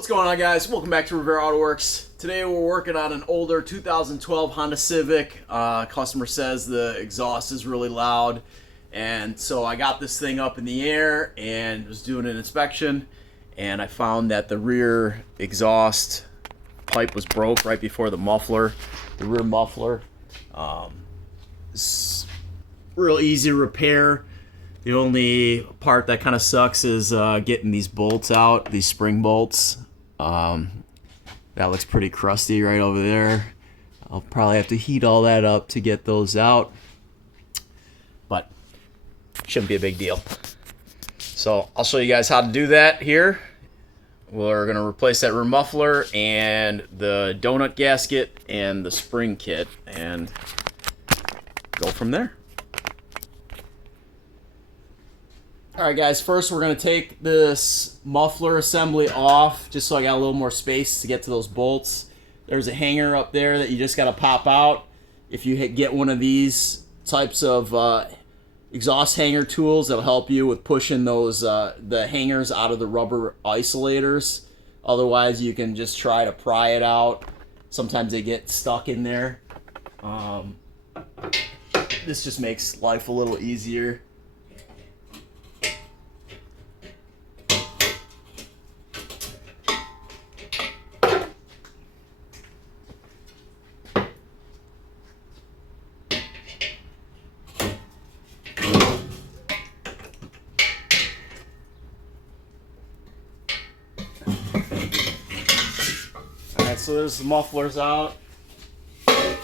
What's going on, guys? Welcome back to Rivera Auto Works. Today we're working on an older 2012 Honda Civic. Customer says the exhaust is really loud, and so I got this thing up in the air and was doing an inspection, and I found that the rear exhaust pipe was broke right before the muffler, the rear muffler. It's real easy to repair. The only part that kind of sucks is getting these bolts out, these spring bolts. That looks pretty crusty right over there. I'll probably have to heat all that up to get those out, but shouldn't be a big deal. So I'll show you guys how to do that here. We're going to replace that rear muffler and the donut gasket and the spring kit and go from there. Alright guys, first we're going to take this muffler assembly off just so I got a little more space to get to those bolts. There's a hanger up there that you just got to pop out. If you get one of these types of exhaust hanger tools, that'll help you with pushing those the hangers out of the rubber isolators. Otherwise you can just try to pry it out. Sometimes they get stuck in there. This just makes life a little easier. Alright, so there's the mufflers out. I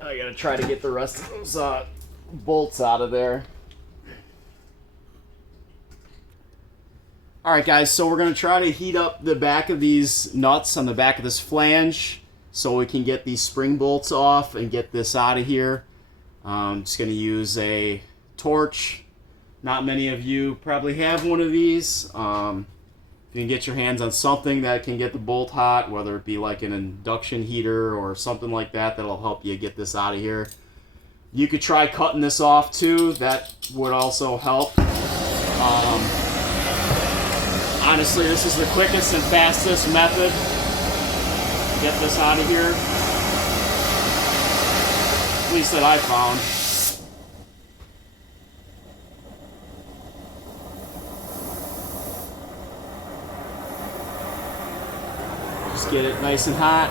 gotta try to get the rest of those bolts out of there. Alright guys, so we're gonna try to heat up the back of these nuts on the back of this flange so we can get these spring bolts off and get this out of here. I'm just gonna use a torch. Not many of you probably have one of these. If you can get your hands on something that can get the bolt hot, whether it be like an induction heater or something like that, that'll help you get this out of here. You could try cutting this off too. That would also help. Honestly, this is the quickest and fastest method to get this out of here. At least that I found. Just get it nice and hot.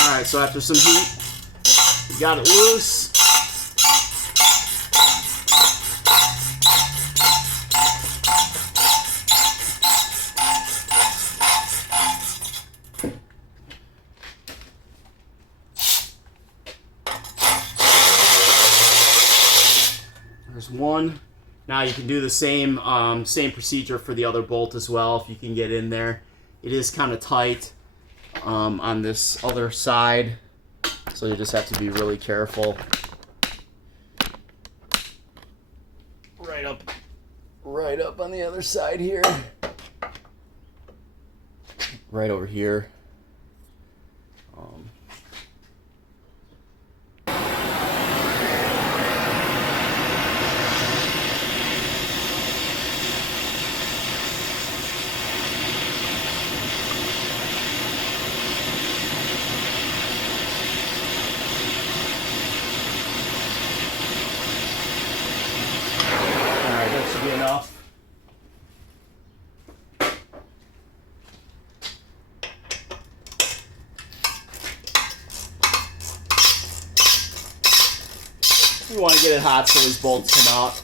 Alright, so after some heat, we got it loose. There's one. Now you can do the same procedure for the other bolt as well if you can get in there. It is kind of tight on this other side, so you just have to be really careful. Right up on the other side here. Right over here. That should be enough. You want to get it hot so these bolts come out.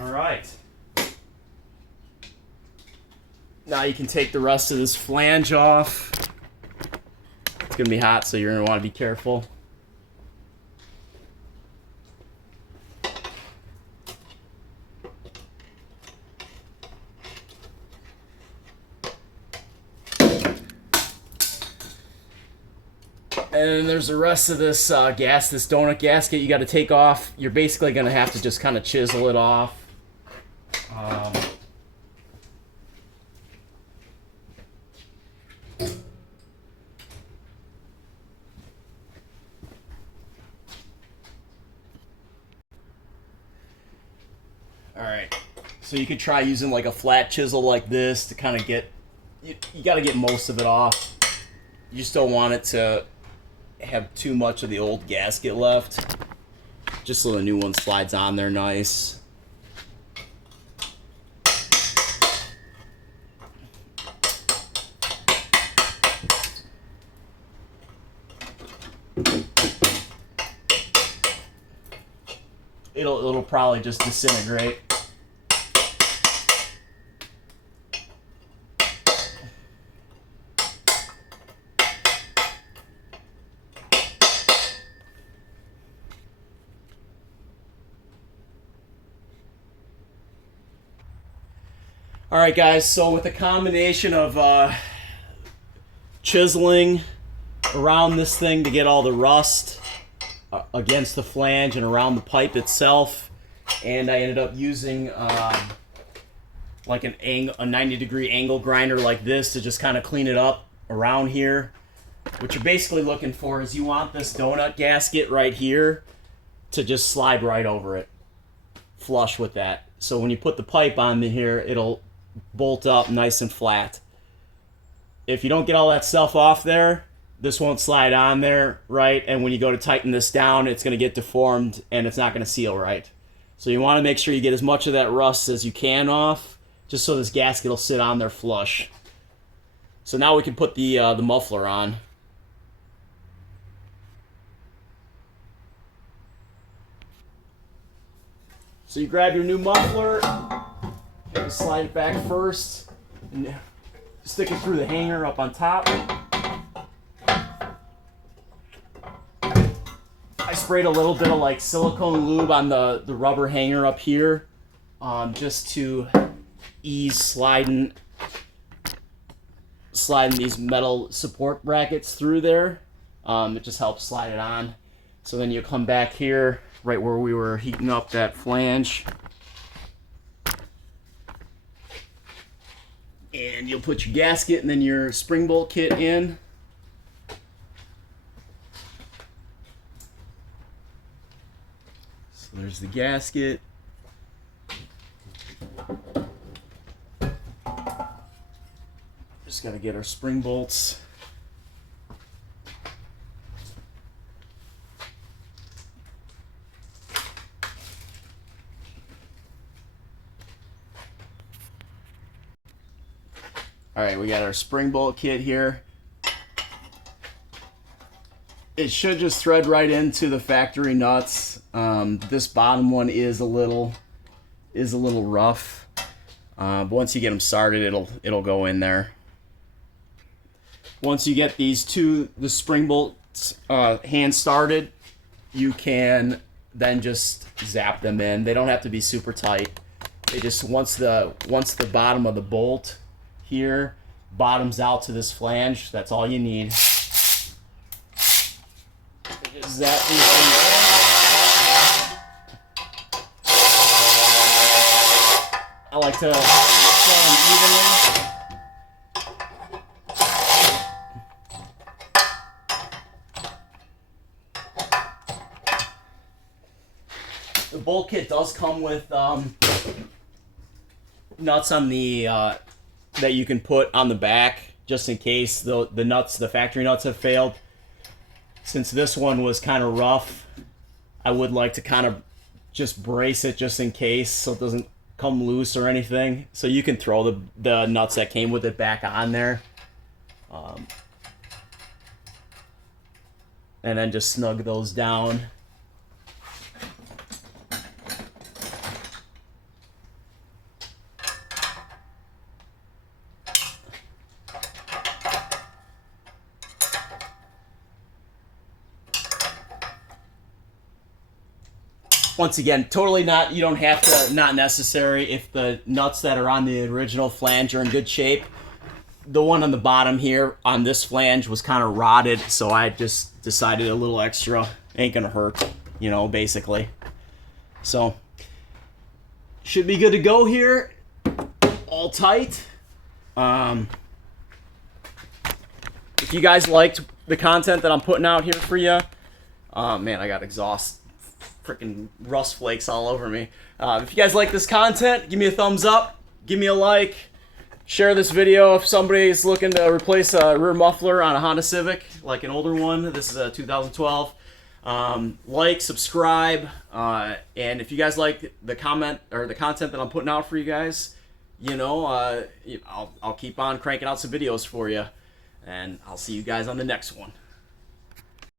All right. Now you can take the rest of this flange off. It's going to be hot, so you're going to want to be careful. And then there's the rest of this this donut gasket you got to take off. You're basically going to have to just kind of chisel it off. Alright, so you could try using like a flat chisel like this to kind of get, you got to get most of it off. You just don't want it to have too much of the old gasket left, just so the new one slides on there nice. It'll probably just disintegrate. Alright guys, so with a combination of chiseling around this thing to get all the rust against the flange and around the pipe itself, and I ended up using like a 90-degree angle grinder like this to just kind of clean it up around here. What you're basically looking for is you want this donut gasket right here to just slide right over it, flush with that. So when you put the pipe on here, it'll bolt up nice and flat. If you don't get all that stuff off there, this won't slide on there right, and when you go to tighten this down, it's going to get deformed and it's not going to seal right. So you want to make sure you get as much of that rust as you can off, just so this gasket will sit on there flush. So now we can put the muffler on. So you grab your new muffler, you slide it back first, and stick it through the hanger up on top. I sprayed a little bit of like silicone lube on the rubber hanger up here, just to ease sliding these metal support brackets through there. It just helps slide it on. So then you come back here, right where we were heating up that flange, and you'll put your gasket and then your spring bolt kit in. So there's the gasket. Just got to get our spring bolts. Alright, we got our spring bolt kit here. It should just thread right into the factory nuts. This bottom one is a little rough. But once you get them started, it'll go in there. Once you get the spring bolts hand started, you can then just zap them in. They don't have to be super tight. They just once the bottom of the bolt here bottoms out to this flange, that's all you need. Just zap these things in. I like to throw them evenly. The bolt kit does come with nuts on the that you can put on the back, just in case the factory nuts have failed. Since this one was kind of rough, I would like to kind of just brace it just in case, so it doesn't come loose or anything. So you can throw the nuts that came with it back on there, and then just snug those down. once again, totally not, you don't have to, not necessary. If the nuts that are on the original flange are in good shape, the one on the bottom here on this flange was kind of rotted, so I just decided a little extra ain't gonna hurt, you know, basically. So, should be good to go here. All tight. If you guys liked the content that I'm putting out here for you, man, I got exhaust freaking rust flakes all over me. If you guys like this content, give me a thumbs up, give me a like, share this video if somebody's looking to replace a rear muffler on a Honda Civic, like an older one. This is a 2012. Like, subscribe, and if you guys like the content that I'm putting out for you guys, you know, I'll keep on cranking out some videos for you, and I'll see you guys on the next one.